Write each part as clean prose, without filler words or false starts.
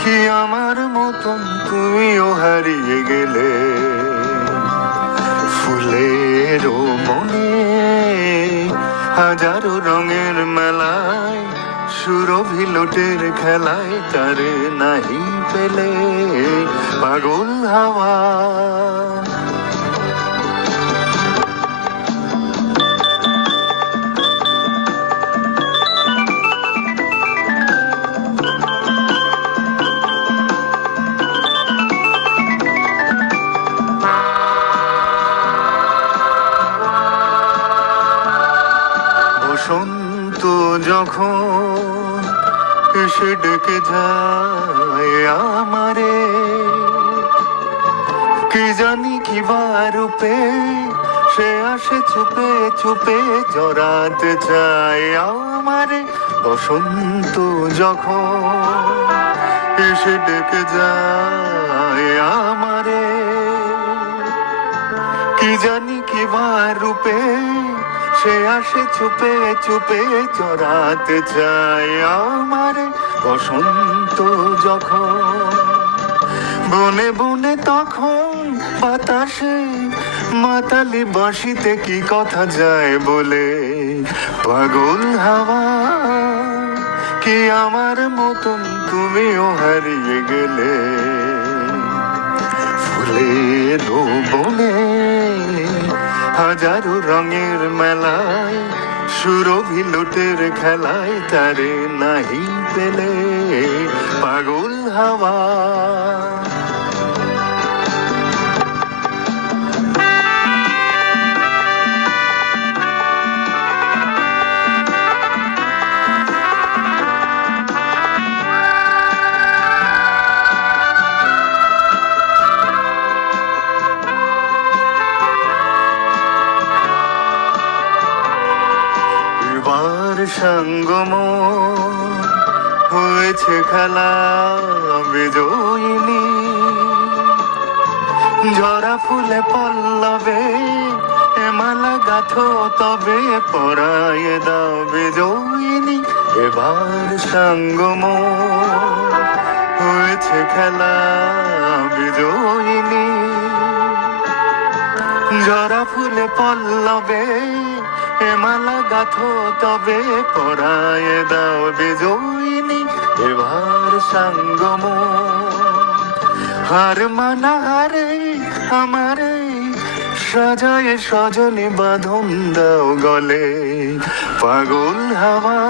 কি আমার মতন তুমিও হারিয়ে গেলে ফুলেরও মনে হাজারো রঙের মেলায় সুরভি লোটের খেলায় তারে নাহি পেলে পাগল হাওয়া বসন্ত যখন এসে ডেকে যায় আমারে কি জানি কি রূপে সে আসে চুপে চুপে জড়াতে চায় আমারে বসন্ত যখন এসে ডেকে যায় আমারে কি জানি কি রূপে সে আসে চুপে চুপে চড়াতে চায় আমারে বসন্ত যখন বনে বনে তখন বাতাসে মাতালি বাঁশিতে কি কথা যায় বলে পাগল হাওয়া কি আমার মতন তুমিও হারিয়ে গেলে ফুলের বনে হাজারো রঙের মেলায় সুরভি লোটের খেলায় তারে নাহি পেলে পাগল হাওয়া এবার সঙ্গম হয়েছে খেলা বিজয়িনী ঝরা ফুলে পল্লবে মালা গাথো তবে পরায়ে দাও বিজয়িনী এবার সঙ্গম হয়েছে খেলা বিজয়িনী ঝরা ফুলে পল্লবে মালা গাথো তবে পরায়ে দাও বিজয়িনী এবার সঙ্গম হার মানা হারে আমারে সাজায় সজনে বাঁধন দাও গলে পাগল হাওয়া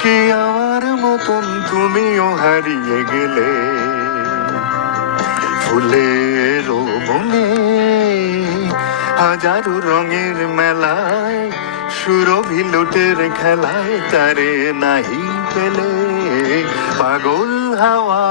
কি আমার মতন তুমিও হারিয়ে গেলে ফুলের বনে হাজারো রঙের মেলায় সুরভি লোটের খেলায় তারে নাহি পেলে পাগল হাওয়া